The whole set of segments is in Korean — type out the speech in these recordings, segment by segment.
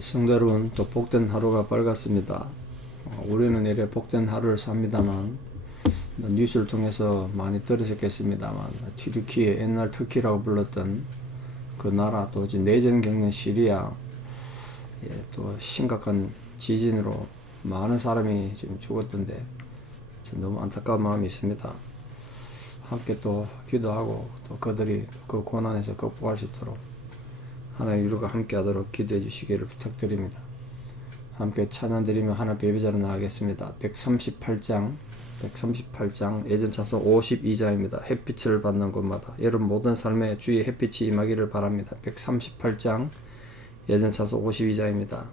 성도 여러분, 또 복된 하루가 밝았습니다. 우리는 이래 복된 하루를 삽니다만, 뉴스를 통해서 많이 들으셨겠습니다만, 튀르키예 옛날 터키라고 불렀던 그 나라, 또 내전 겪는 시리아, 또 심각한 지진으로 많은 사람이 지금 죽었던데 참 너무 안타까운 마음이 있습니다. 함께 또 기도하고 또 그들이 그 고난에서 극복할 수 있도록 하나님 이루가 함께 하도록 기도해 주시기를 부탁드립니다. 함께 찬양 드리며 하나님 예배자로 나가겠습니다. 138장 예전 차서 52장입니다. 햇빛을 받는 곳마다 여러분 모든 삶에 주의 햇빛이 임하기를 바랍니다. 138장 예전 차서 52장입니다.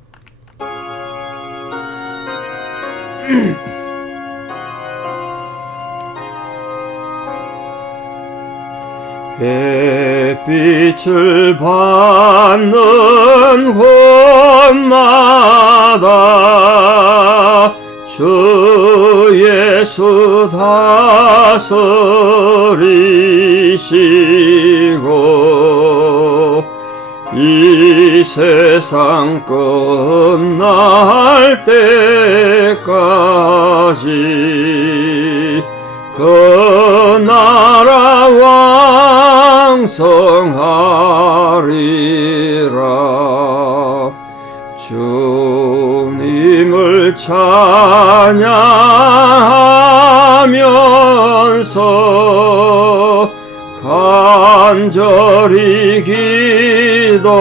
햇빛을 받는 곳마다 주 예수 다스리시고 이 세상 끝날 때까지 그 나라 왕성하리라. 주님을 찬양하면서 간절히 기도드리니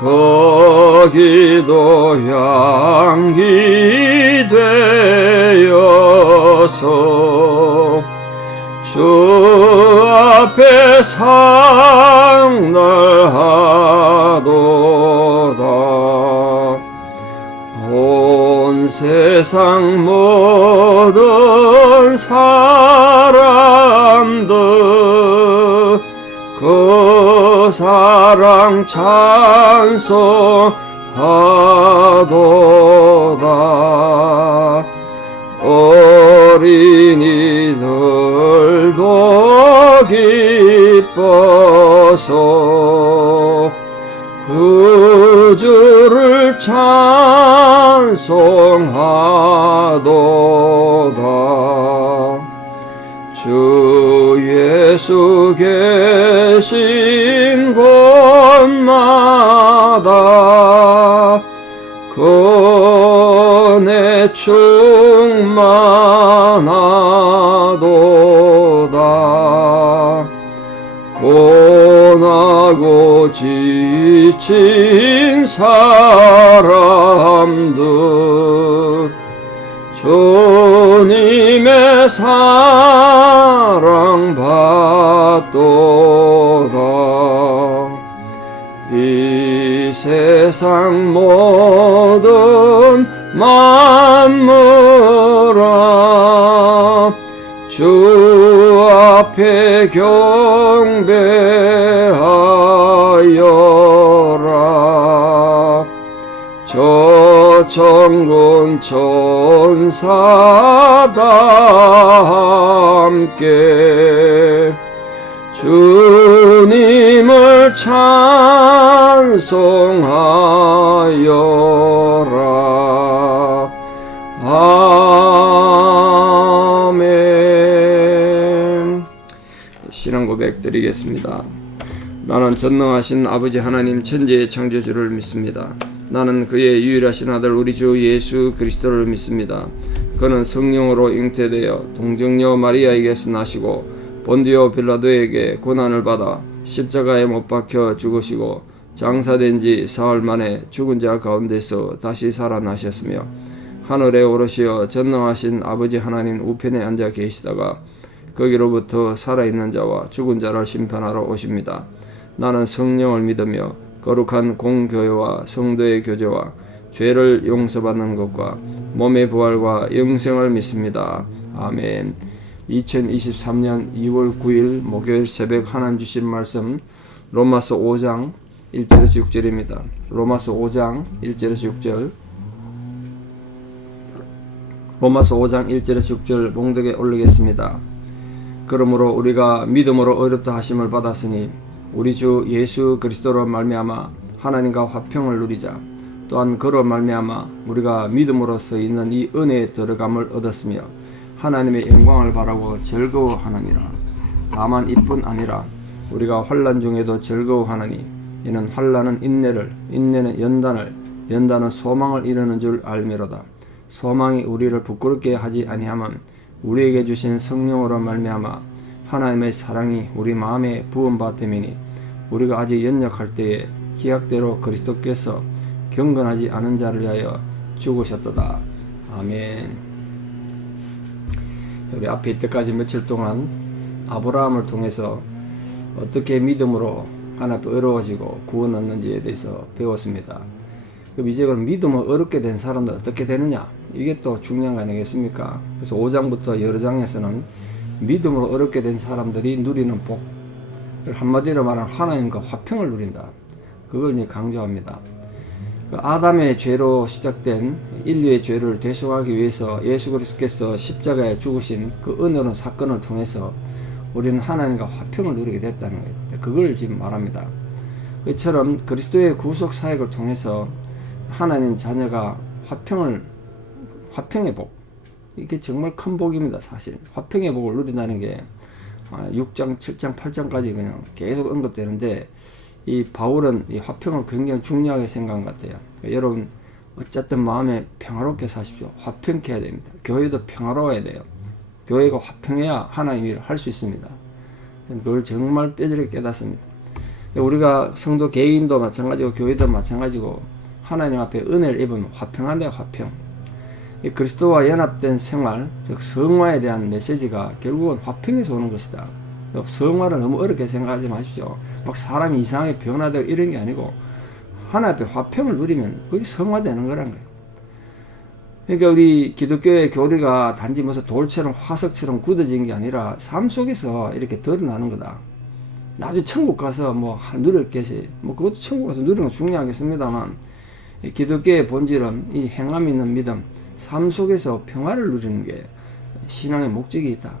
거기도 향기 되어서 주 앞에 상달하도다. 온 세상 모든 사람들 그 사랑 찬송하도다. 어린이들도 기뻐서 그 주를 찬송하도다. 주 예수 계신 곳마다 은혜 충만하도다. 고나고 지친 사람들 주님의 사랑 받도다. 이 세상 모든 만물아 주 앞에 경배하여라. 저 천군 천사다 함께 주님을 찬송하여라. 아멘. 신앙 고백 드리겠습니다. 나는 전능하신 아버지 하나님 천지의 창조주를 믿습니다. 나는 그의 유일하신 아들 우리 주 예수 그리스도를 믿습니다. 그는 성령으로 잉태되어 동정녀 마리아에게서 나시고 본디오 빌라도에게 고난을 받아 십자가에 못 박혀 죽으시고 장사된 지 사흘 만에 죽은 자 가운데서 다시 살아나셨으며 하늘에 오르시어 전능하신 아버지 하나님 우편에 앉아 계시다가 거기로부터 살아있는 자와 죽은 자를 심판하러 오십니다. 나는 성령을 믿으며 거룩한 공교회와 성도의 교제와 죄를 용서받는 것과 몸의 부활과 영생을 믿습니다. 아멘. 2023년 2월 9일 목요일 새벽 하나님 주신 말씀 로마서 5장 1절에서 6절입니다. 로마서 5장 1절에서 6절 로마서 5장 1절에서 6절 봉독에 올리겠습니다. 그러므로 우리가 믿음으로 어렵다 하심을 받았으니 우리 주 예수 그리스도로 말미암아 하나님과 화평을 누리자. 또한 그로 말미암아 우리가 믿음으로써 있는 이 은혜에 들어감을 얻었으며 하나님의 영광을 바라고 즐거워하느니라. 다만 이뿐 아니라 우리가 환난 중에도 즐거워하나니 이는 환난은 인내를, 인내는 연단을, 연단은 소망을 이루는 줄 알미로다. 소망이 우리를 부끄럽게 하지 아니하면 우리에게 주신 성령으로 말미암아 하나님의 사랑이 우리 마음에 부음받음이니 우리가 아직 연약할 때에 기약대로 그리스도께서 경건하지 않은 자를 위하여 죽으셨도다. 아멘. 우리 앞에 이때까지 며칠 동안 아브라함을 통해서 어떻게 믿음으로 하나님께 어려워지고 구원 얻는지에 대해서 배웠습니다. 그럼 이제 그럼 믿음을 어렵게 된 사람들 어떻게 되느냐? 이게 또 중요한 거 아니겠습니까? 그래서 5장부터 여러 장에서는 믿음으로 어렵게 된 사람들이 누리는 복, 한마디로 말하면 하나님과 화평을 누린다. 그걸 이제 강조합니다. 아담의 죄로 시작된 인류의 죄를 대속하기 위해서 예수 그리스도께서 십자가에 죽으신 그 은혜로운 사건을 통해서 우리는 하나님과 화평을 누리게 됐다는 거예요. 그걸 지금 말합니다. 이처럼 그리스도의 구속 사역을 통해서 하나님 자녀가 화평의 복, 이게 정말 큰 복입니다. 사실 화평의 복을 누린다는 게 6장, 7장, 8장까지 그냥 계속 언급되는데 이 바울은 이 화평을 굉장히 중요하게 생각한 것 같아요. 여러분 어쨌든 마음에 평화롭게 사십시오. 화평케 해야 됩니다. 교회도 평화로워야 돼요. 교회가 화평해야 하나님 일을 할 수 있습니다. 저는 그걸 정말 뼈저리게 깨닫습니다. 우리가 성도 개인도 마찬가지고 교회도 마찬가지고 하나님 앞에 은혜를 입으면 화평한데 화평. 이 그리스도와 연합된 생활, 즉 성화에 대한 메시지가 결국은 화평에서 오는 것이다. 성화를 너무 어렵게 생각하지 마십시오. 막 사람이 이상하게 변화되고 이런 게 아니고 하나님 앞에 화평을 누리면 그게 성화되는 거란 거예요. 그러니까 우리 기독교의 교리가 단지 무슨 돌처럼 화석처럼 굳어진 게 아니라 삶 속에서 이렇게 드러나는 거다. 나중에 천국 가서 뭐 누릴 것이 뭐 그것도 천국 가서 누리는 건 중요하겠습니다만 기독교의 본질은 이 행함 있는 믿음, 삶 속에서 평화를 누리는 게 신앙의 목적이 있다.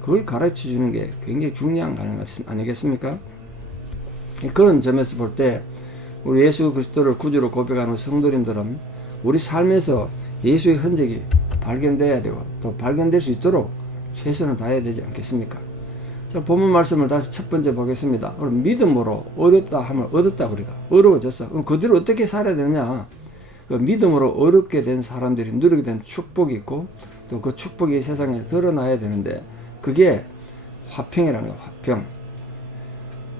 그걸 가르쳐 주는 게 굉장히 중요한 거 아니겠습니까? 그런 점에서 볼 때 우리 예수 그리스도를 구주로 고백하는 성도님들은 우리 삶에서 예수의 흔적이 발견돼야 되고 또 발견될 수 있도록 최선을 다해야 되지 않겠습니까? 자, 본문 말씀을 다시 첫 번째 보겠습니다. 그럼 믿음으로 어렵다 하면 얻었다. 우리가 어려워졌어. 그럼 그대로 어떻게 살아야 되느냐? 그 믿음으로 어렵게 된 사람들이 누리게 된 축복이 있고 또 그 축복이 세상에 드러나야 되는데 그게 화평이라는 거예요. 화평.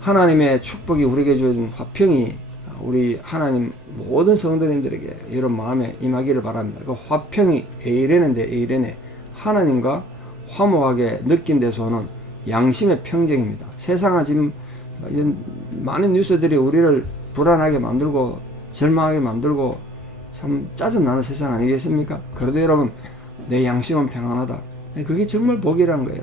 하나님의 축복이 우리에게 주어진 화평이 우리 하나님 모든 성도님들에게 이런 마음에 임하기를 바랍니다. 그 화평이 에이레네인데 에이레네 하나님과 화목하게 느낀 데서 오는 양심의 평정입니다. 세상은 지금 많은 뉴스들이 우리를 불안하게 만들고 절망하게 만들고 참 짜증나는 세상 아니겠습니까? 그래도 여러분 내 양심은 평안하다. 그게 정말 복이란 거예요.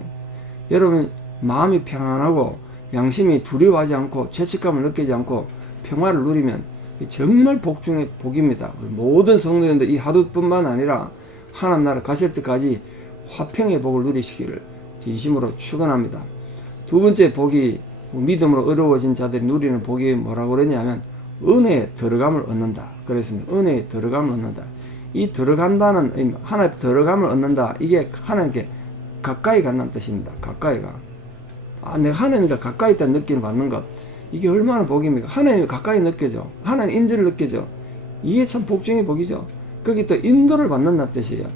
여러분 마음이 평안하고 양심이 두려워하지 않고 죄책감을 느끼지 않고 평화를 누리면 정말 복 중에 복입니다. 모든 성도님들 이 하루뿐만 아니라 하나님 나라 가실 때까지 화평의 복을 누리시기를 진심으로 축원합니다. 두 번째 복이 믿음으로 어려워진 자들이 누리는 복이 뭐라고 그러냐면 은혜에 들어감을 얻는다. 그랬습니다. 은혜에 들어감을 얻는다. 이 들어간다는 하나님께 들어감을 얻는다. 이게 하나님께 가까이 간다는 뜻입니다. 가까이가. 내가 하나님과 가까이 있다는 느낌을 받는 것. 이게 얼마나 복입니까? 하나님이 가까이 느껴져. 하나님 인도를 느껴져. 이게 참 복 중의 복이죠. 거기 또 인도를 받는다는 뜻이에요.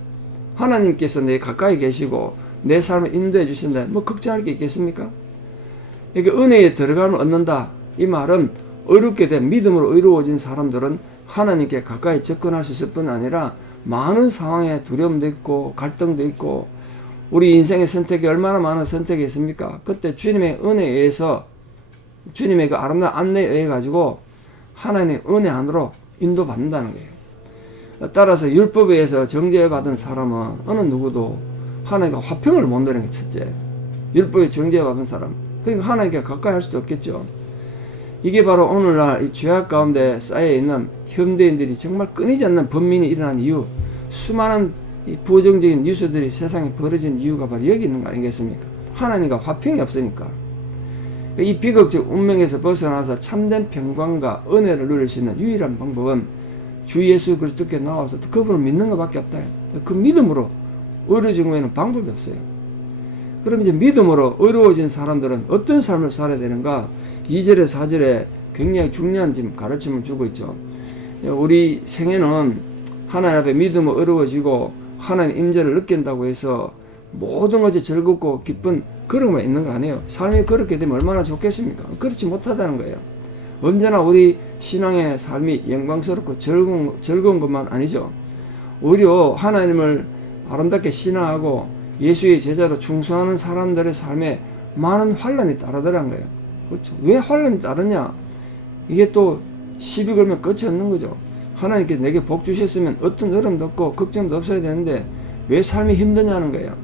하나님께서 내 가까이 계시고 내 삶을 인도해 주신다. 뭐 걱정할 게 있겠습니까? 그러니까 은혜에 들어감을 얻는다. 이 말은 어렵게 된 믿음으로 의로워진 사람들은 하나님께 가까이 접근할 수 있을 뿐 아니라 많은 상황에 두려움도 있고 갈등도 있고 우리 인생의 선택이 얼마나 많은 선택이 있습니까? 그때 주님의 은혜에 의해서 주님의 그 아름다운 안내에 의해 가지고 하나님의 은혜 안으로 인도받는다는 거예요. 따라서 율법에 의해서 정죄받은 사람은 어느 누구도 하나님과 화평을 못 누리는 게 첫째. 율법에 정죄받은 사람. 그러니까 하나님께 가까이 할 수도 없겠죠. 이게 바로 오늘날 이 죄악 가운데 쌓여있는 현대인들이 정말 끊이지 않는 범민이 일어난 이유, 수많은 이 부정적인 뉴스들이 세상에 벌어진 이유가 바로 여기 있는 거 아니겠습니까? 하나님과 화평이 없으니까. 이 비극적 운명에서 벗어나서 참된 평강과 은혜를 누릴 수 있는 유일한 방법은 주 예수 그리스도께 나와서 그분을 믿는 것밖에 없다. 그 믿음으로 의로워진 후에는 방법이 없어요. 그럼 이제 믿음으로 의로워진 사람들은 어떤 삶을 살아야 되는가? 2절에 4절에 굉장히 중요한 지금 가르침을 주고 있죠. 우리 생애는 하나님 앞에 믿음으로 의로워지고 하나님 임재를 느낀다고 해서 모든 것이 즐겁고 기쁜 그런 것만 있는 거 아니에요. 삶이 그렇게 되면 얼마나 좋겠습니까? 그렇지 못하다는 거예요. 언제나 우리 신앙의 삶이 영광스럽고 즐거운 것만 아니죠. 오히려 하나님을 아름답게 신앙하고 예수의 제자로 충성하는 사람들의 삶에 많은 환난이 따르더라는 거예요. 그렇죠? 왜 환난이 따르냐? 이게 또 시비 걸면 끝이 없는 거죠. 하나님께서 내게 복 주셨으면 어떤 어려움도 없고 걱정도 없어야 되는데 왜 삶이 힘드냐는 거예요.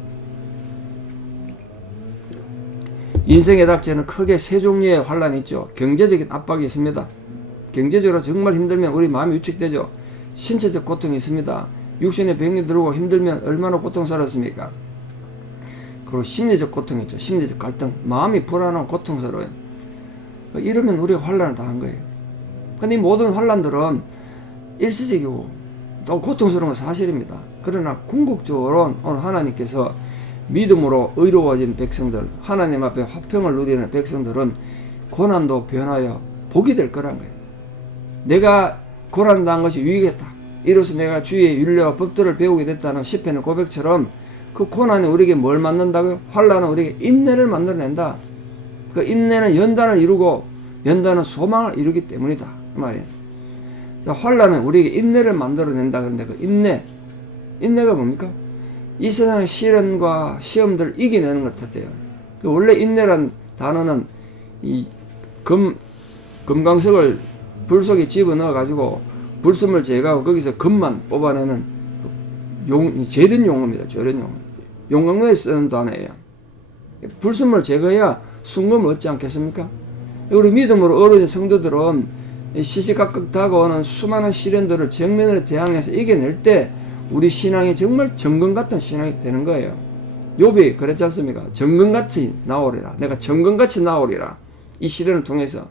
인생의 닥치는 크게 세 종류의 환란이 있죠. 경제적인 압박이 있습니다. 경제적으로 정말 힘들면 우리 마음이 위축되죠. 신체적 고통이 있습니다. 육신의 병이 들고 힘들면 얼마나 고통스럽습니까? 그리고 심리적 고통이 있죠. 심리적 갈등, 마음이 불안하고 고통스러워요. 이러면 우리가 환란을 당한 거예요. 근데 이 모든 환란들은 일시적이고 또 고통스러운 건 사실입니다. 그러나 궁극적으로 오늘 하나님께서 믿음으로 의로워진 백성들, 하나님 앞에 화평을 누리는 백성들은 고난도 변하여 복이 될 거란 거예요. 내가 고난당한 것이 유익했다. 이로써 내가 주의 율례와 법들을 배우게 됐다는 시편의 고백처럼 그 고난이 우리에게 뭘 만든다고요? 환난은 우리에게 인내를 만들어낸다. 그 인내는 연단을 이루고 연단은 소망을 이루기 때문이다. 그 말이에요. 환난은 우리에게 인내를 만들어낸다. 그런데 그 인내가 뭡니까? 이 세상의 시련과 시험들을 이겨내는 것 같아요. 원래 인내란 단어는 이 금강석을 불 속에 집어넣어 가지고 불순물 제거하고 거기서 금만 뽑아내는 재련 용어입니다. 재련 용어. 용광로에 쓰는 단어예요. 불순물 제거해야 순금을 얻지 않겠습니까? 우리 믿음으로 어려진 성도들은 시시각각 다가오는 수많은 시련들을 정면으로 대항해서 이겨낼 때 우리 신앙이 정말 정금 같은 신앙이 되는 거예요. 욥이 그랬지 않습니까? 정금같이 나오리라. 내가 정금같이 나오리라. 이 시련을 통해서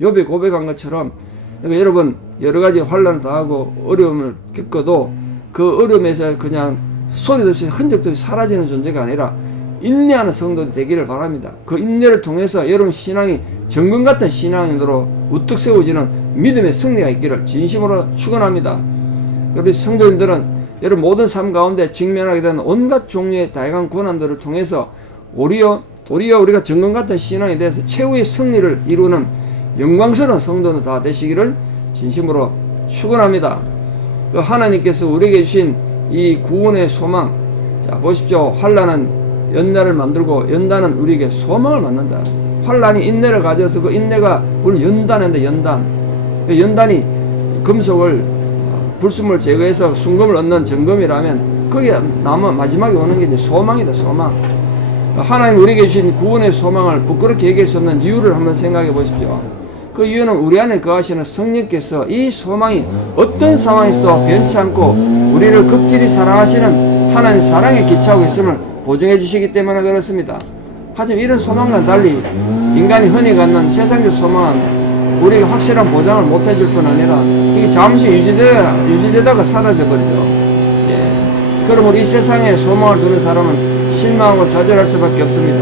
욥이 고백한 것처럼 그러니까 여러분 여러 가지 환난을 당하고 어려움을 겪어도 그 어려움에서 그냥 소리도 없이 흔적도 없이 사라지는 존재가 아니라 인내하는 성도 되기를 바랍니다. 그 인내를 통해서 여러분 신앙이 정금 같은 신앙으로 우뚝 세워지는 믿음의 승리가 있기를 진심으로 축원합니다. 우리 성도님들은 여러분 모든 삶 가운데 직면하게 되는 온갖 종류의 다양한 고난들을 통해서 도리어 우리가 정금 같은 신앙에 대해서 최후의 승리를 이루는 영광스러운 성도는 다 되시기를 진심으로 축원합니다. 하나님께서 우리에게 주신 이 구원의 소망, 자 보십시오. 환난은 연단을 만들고 연단은 우리에게 소망을 만든다. 환난이 인내를 가져서 그 인내가 우리 연단인데 연단이 금속을 불순물 제거해서 순금을 얻는 점검이라면 그게 마지막에 오는 게 이제 소망이다. 소망. 하나님 우리에게 주신 구원의 소망을 부끄럽게 얘기할 수 없는 이유를 한번 생각해 보십시오. 그 이유는 우리 안에 거하시는 성령께서 이 소망이 어떤 상황에서도 변치 않고 우리를 극진히 사랑하시는 하나님 사랑에 기초하고 있음을 보증해 주시기 때문에 그렇습니다. 하지만 이런 소망과는 달리 인간이 흔히 갖는 세상적 소망은 우리에게 확실한 보장을 못 해줄 뿐 아니라 이게 잠시 유지되다가 사라져버리죠. 그러므로 이 세상에 소망을 두는 사람은 실망하고 좌절할 수밖에 없습니다.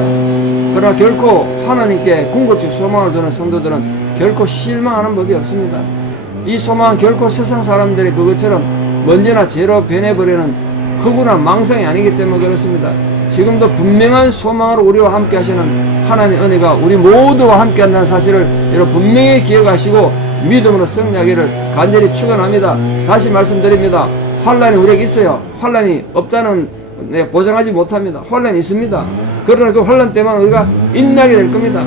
그러나 결코 하나님께 궁극적 소망을 두는 성도들은 결코 실망하는 법이 없습니다. 이 소망은 결코 세상 사람들이 그것처럼 먼지나 재로 변해버리는 허구나 망상이 아니기 때문에 그렇습니다. 지금도 분명한 소망으로 우리와 함께 하시는 하나님의 은혜가 우리 모두와 함께 한다는 사실을 여러분 분명히 기억하시고 믿음으로 승리하기를 간절히 축원합니다. 다시 말씀드립니다. 환난이 우리에게 있어요. 환난이 없다는 보장하지 못합니다. 환난이 있습니다. 그러나 그 환난 때문에 우리가 인내하게 될 겁니다.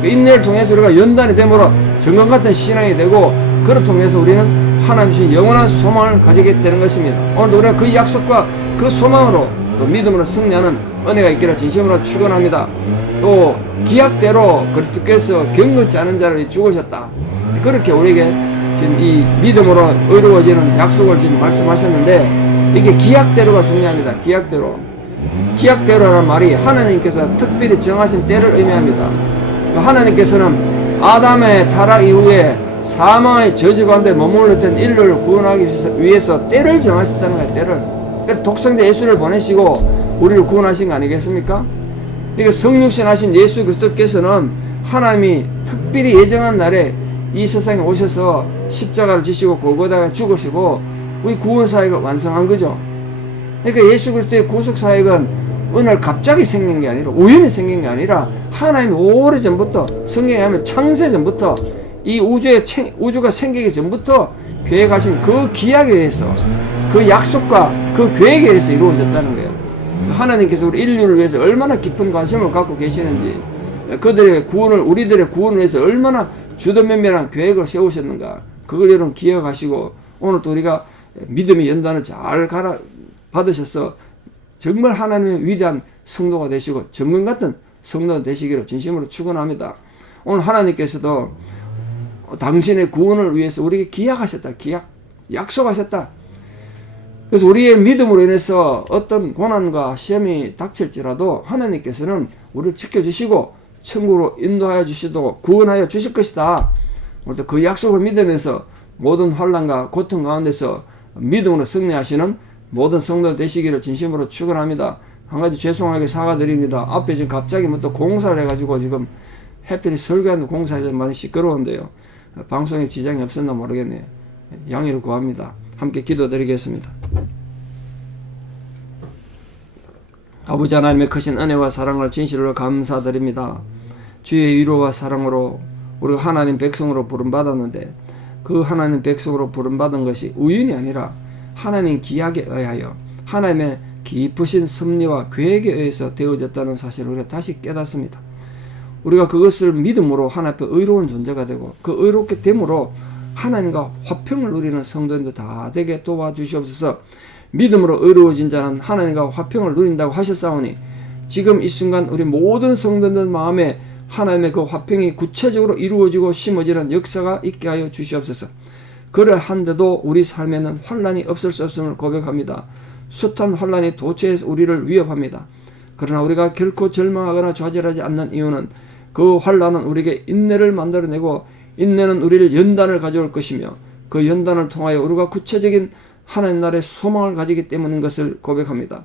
그 인내를 통해서 우리가 연단이 되므로 정금 같은 신앙이 되고 그를 통해서 우리는 하나님 주신 영원한 소망을 가지게 되는 것입니다. 오늘도 우리가 그 약속과 그 소망으로 또 믿음으로 승리하는 은혜가 있기를 진심으로 축원합니다. 또 기약대로 그리스도께서 경건치 않은 자를 죽으셨다. 그렇게 우리에게 지금 이 믿음으로 의로워지는 약속을 지금 말씀하셨는데 이게 기약대로가 중요합니다. 기약대로라는 말이 하나님께서 특별히 정하신 때를 의미합니다. 하나님께서는 아담의 타락 이후에 사망의 저주 가운데 머물렀던 인류를 구원하기 위해서 때를 정하셨다는 거예요. 때를. 그래서 독생자 예수를 보내시고 우리를 구원하신 거 아니겠습니까? 그러니까 성육신 하신 예수 그리스도께서는 하나님이 특별히 예정한 날에 이 세상에 오셔서 십자가를 지시고 골고다에 죽으시고 우리 구원 사역을 완성한 거죠. 그러니까 예수 그리스도의 구속 사역은 어느 날 갑자기 생긴 게 아니라 우연히 생긴 게 아니라 하나님이 오래전부터 성경에 하면 창세 전부터 이 우주가 생기기 전부터 계획하신 그 기약에 의해서 그 약속과 그 계획에 의해서 이루어졌다는 거예요. 하나님께서 우리 인류를 위해서 얼마나 깊은 관심을 갖고 계시는지, 그들의 구원을, 우리들의 구원을 위해서 얼마나 주도면밀한 계획을 세우셨는가, 그걸 여러분 기억하시고 오늘 또 우리가 믿음의 연단을 잘 받으셔서 정말 하나님의 위대한 성도가 되시고 정금 같은 성도가 되시기를 진심으로 축원합니다. 오늘 하나님께서도 당신의 구원을 위해서 우리에게 기약하셨다. 약속하셨다. 그래서 우리의 믿음으로 인해서 어떤 고난과 시험이 닥칠지라도 하나님께서는 우리를 지켜주시고 천국으로 인도하여 주시고 구원하여 주실 것이다. 오늘도 그 약속을 믿으면서 모든 환난과 고통 가운데서 믿음으로 승리하시는 모든 성도 되시기를 진심으로 축원합니다. 한 가지 죄송하게 사과드립니다. 앞에 지금 갑자기 또 공사를 해가지고 지금 햇빛이 설교하는 공사에 좀 많이 시끄러운데요. 방송에 지장이 없었나 모르겠네요. 양해를 구합니다. 함께 기도드리겠습니다. 아버지 하나님의 크신 은혜와 사랑을 진실로 감사드립니다. 주의 위로와 사랑으로 우리가 하나님 백성으로 부름받았는데 그 하나님 백성으로 부름받은 것이 우연이 아니라 하나님 기약에 의하여 하나님의 깊으신 섭리와 계획에 의해서 되어졌다는 사실을 우리가 다시 깨닫습니다. 우리가 그것을 믿음으로 하나님 앞에 의로운 존재가 되고 그 의롭게 됨으로 하나님과 화평을 누리는 성도님들 다 되게 도와주시옵소서. 믿음으로 의로워진 자는 하나님과 화평을 누린다고 하셨사오니 지금 이 순간 우리 모든 성도들 마음에 하나님의 그 화평이 구체적으로 이루어지고 심어지는 역사가 있게 하여 주시옵소서. 그러한데도 우리 삶에는 환난이 없을 수 없음을 고백합니다. 숱한 환난이 도처에서 우리를 위협합니다. 그러나 우리가 결코 절망하거나 좌절하지 않는 이유는 그 환난은 우리에게 인내를 만들어내고 인내는 우리를 연단을 가져올 것이며 그 연단을 통하여 우리가 구체적인 하나님 나라의 소망을 가지기 때문인 것을 고백합니다.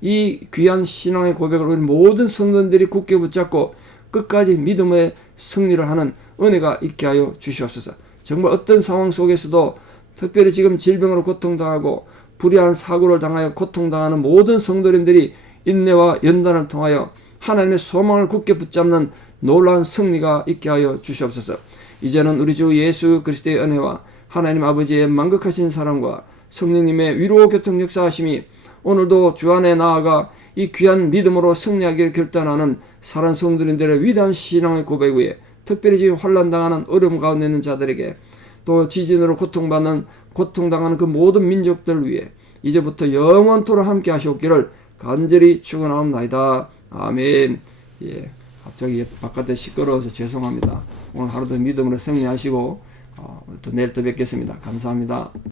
이 귀한 신앙의 고백을 우리 모든 성도들이 굳게 붙잡고 끝까지 믿음의 승리를 하는 은혜가 있게 하여 주시옵소서. 정말 어떤 상황 속에서도 특별히 지금 질병으로 고통당하고 불의한 사고를 당하여 고통당하는 모든 성도님들이 인내와 연단을 통하여 하나님의 소망을 굳게 붙잡는 놀라운 승리가 있게 하여 주시옵소서. 이제는 우리 주 예수 그리스도의 은혜와 하나님 아버지의 만극하신 사랑과 성령님의 위로 교통 역사하심이 오늘도 주 안에 나아가 이 귀한 믿음으로 승리하기를 결단하는 사랑 성도님들의 위대한 신앙의 고백 위에 특별히 지금 환난당하는 어려움 가운데 있는 자들에게 또 지진으로 고통당하는 그 모든 민족들 위해 이제부터 영원토록 함께 하시옵기를 간절히 축원하옵나이다. 아멘. 예, 갑자기 바깥에 시끄러워서 죄송합니다. 오늘 하루도 믿음으로 승리하시고 또 내일 또 뵙겠습니다. 감사합니다.